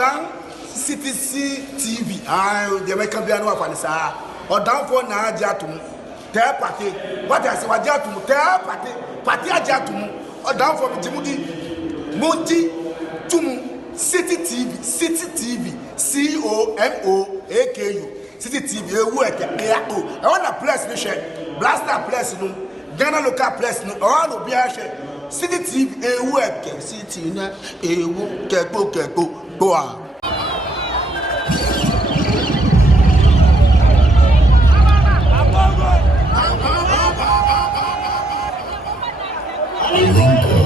OdaCitizenTV. The American Piano of Anissa. Odan for na Jatum. Tell party. What I say, what Jatum? Tell party. Party Jatum. Odan for Timothy. Monty Tumu. City TV. COMOAKU. City TV. I want a place to share. Blaster place no. Ghana local place no. All will be a share. City TV. City na. Keko. Go on. Linko.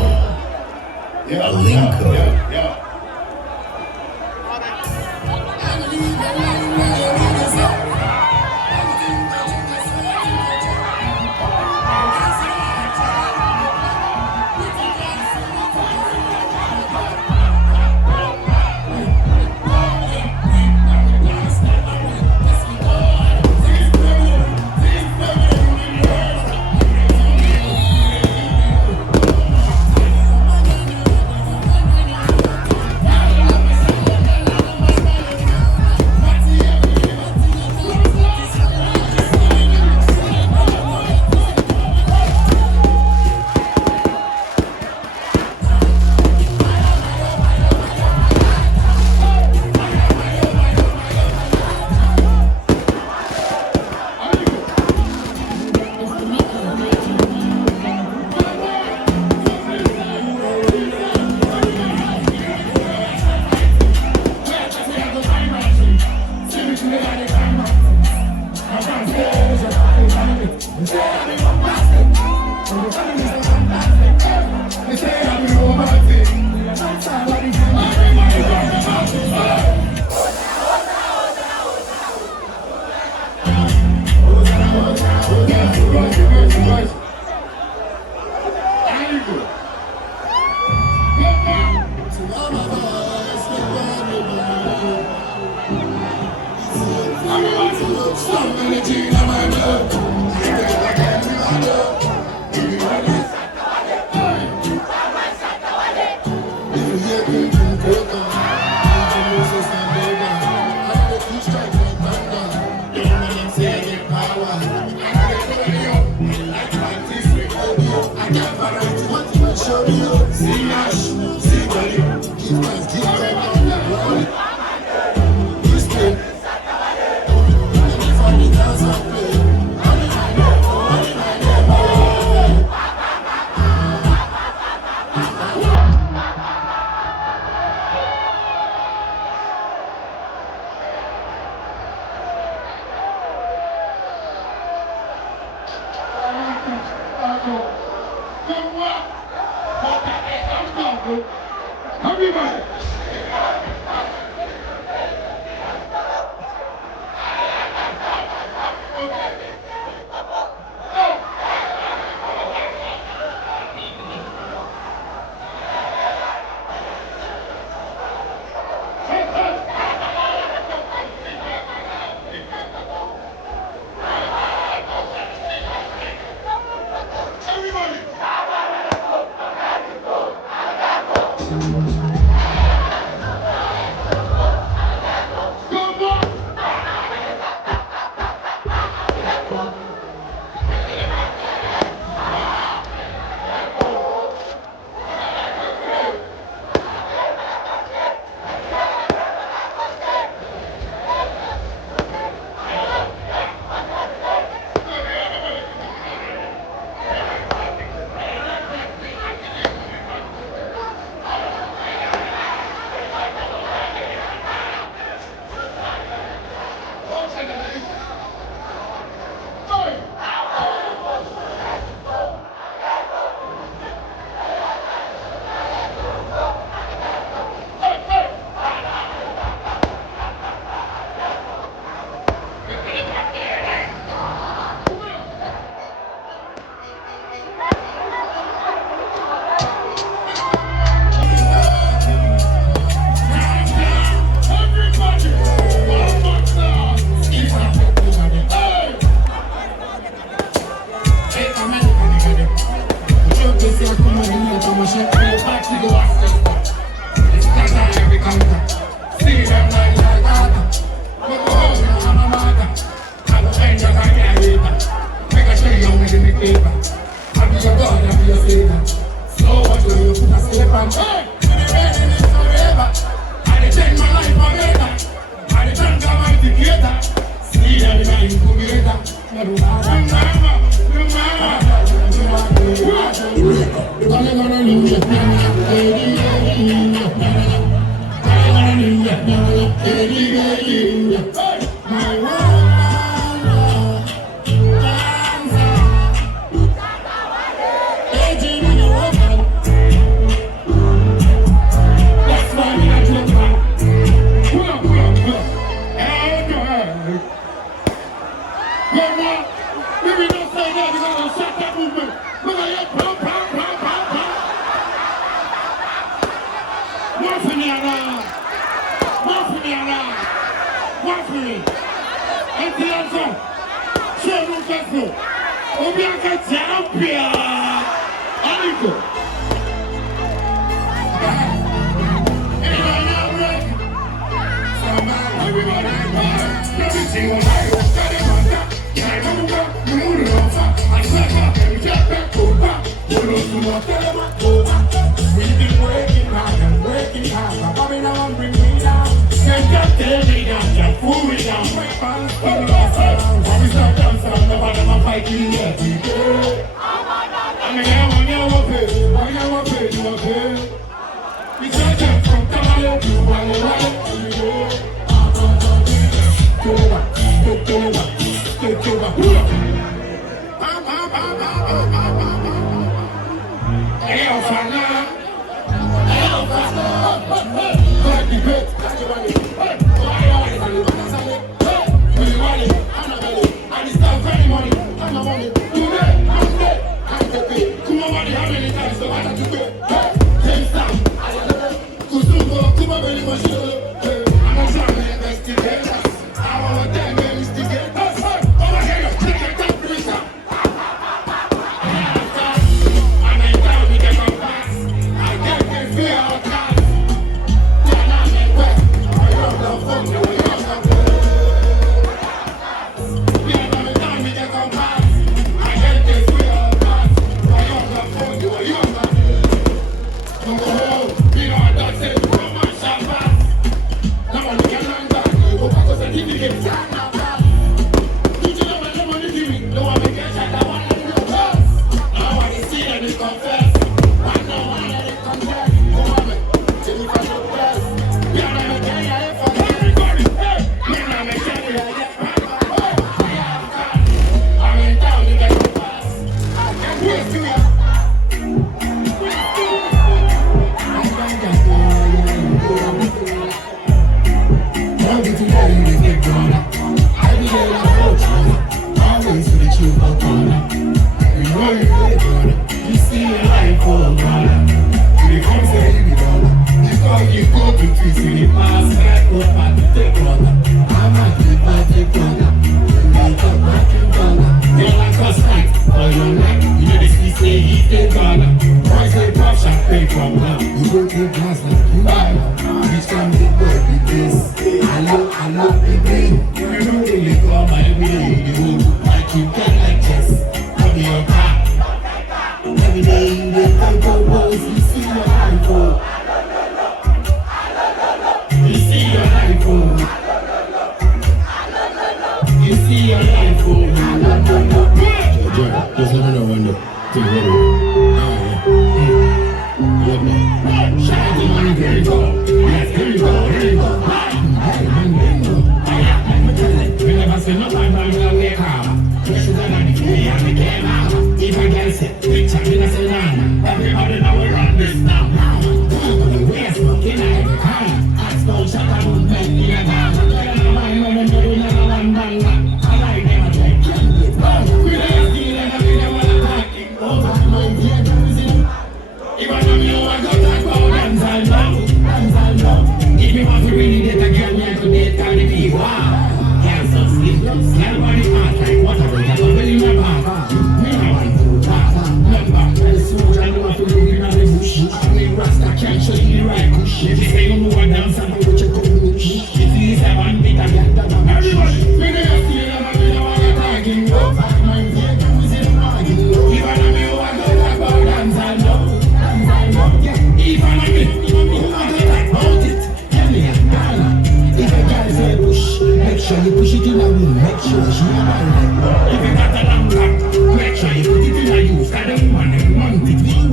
Make sure you put it in a use. I don't want it.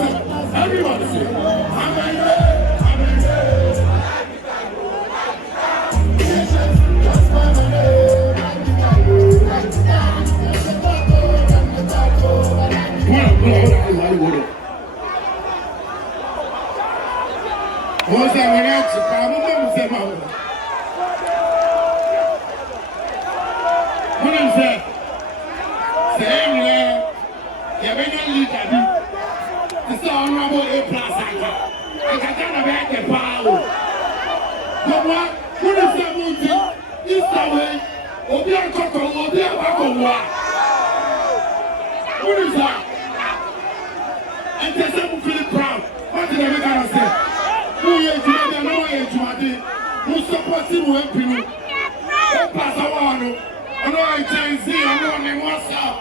Everybody say, what is that? And tell them feel proud. What did I say? Who is Jumadi? No one is Jumadi. Who supports him? Who help him? Who pass a one? I know I can see. I know I what's up.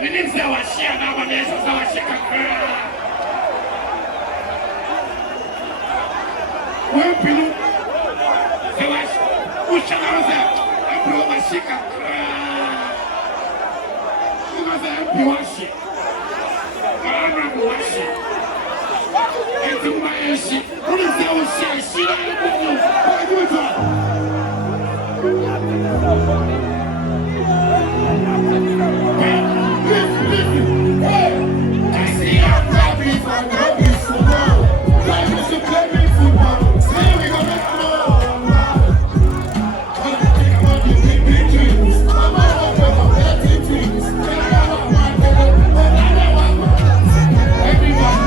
We need to say our share nowadays. So our share can who help him? So who shall I say? I blow my share can who has a help you wash it? Into my shit. What is that shit? Shit, I see I'm happy for happy football. Life is to play me football. Say we gonna make more. When I think about the big dreams, I'm all over the dirty things. Everybody.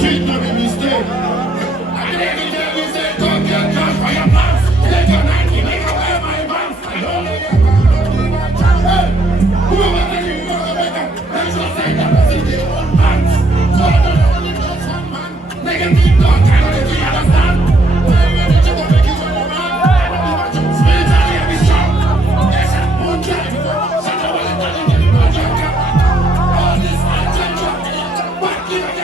Street not a mistake. I didn't tell you say go get cash for your pants. Take your Nike, make her wear my pants. I don't know your hey, whoever tell you you're gonna make her, let's just say that person they own pants. So I don't know only just one man. Negative talk, I don't think you understand. When you ready to go make you one man, spiritually I be strong. Yes, I'm on drive. Shatta Wale telling me to jump. All this attention, back in the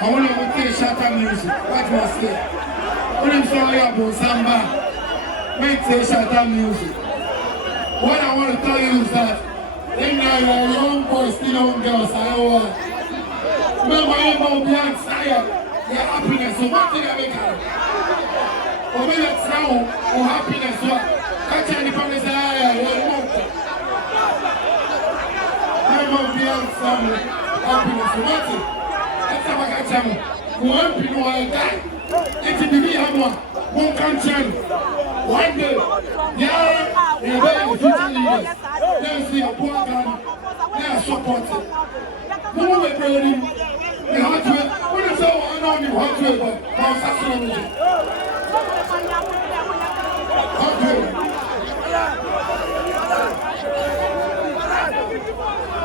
I want to play Shatta music. What was it? When I'm sorry about Samba, make say Shatta music. What I want to tell you is that then now you're a young boy, still young girls, I want. Remember, you're going to be outside. Your happiness, so what did I make out? Or maybe it's now or happiness. Catch any promise, you're going to be outside. Happiness, so what's it? One people are die. It's in the one country. One day, yeah, they're very future leaders. They'll see a poor guy. They are supported. No one will pray him. They have to. What is so unknown? You have to. How successful?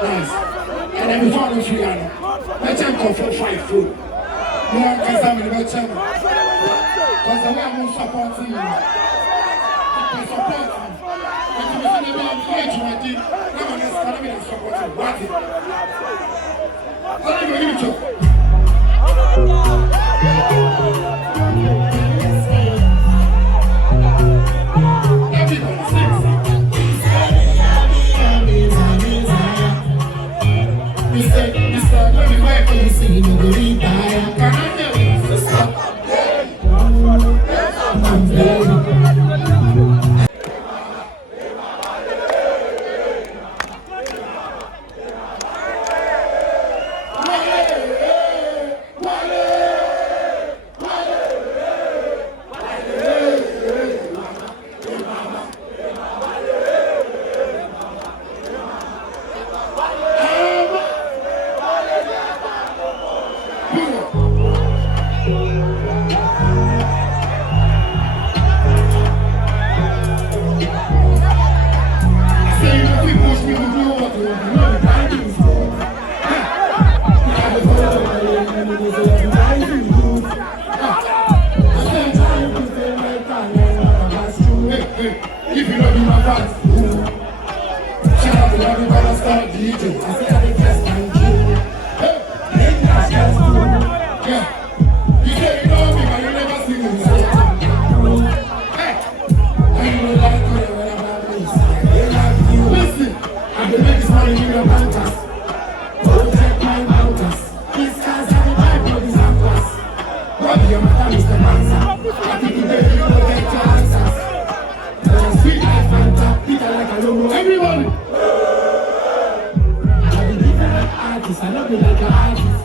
Yes. And then before this, we are. Let's go for 5 food. No one can tell me about China. Because the way I'm supporting you, I support you. But you must never have faith in my team. Come on, let's come and support you. What is it? I'll give you a job. Everybody sings. Let me wait for you, see you go retire. Can I tell you? Stop. I say I just thank you. Hey, yeah. You say you know me, but you never see me. Hey, and you like me whenever I love you. Listen, I can make this money in your bankers. Don't check my bankers. These cars are the buy for these answers. What do your matter, Mr. Banzer? I think you baby, you don't get your answers. Sweet life, Fanta, Peter like a logo. Everybody! I'm a different artist, I love you like an artist.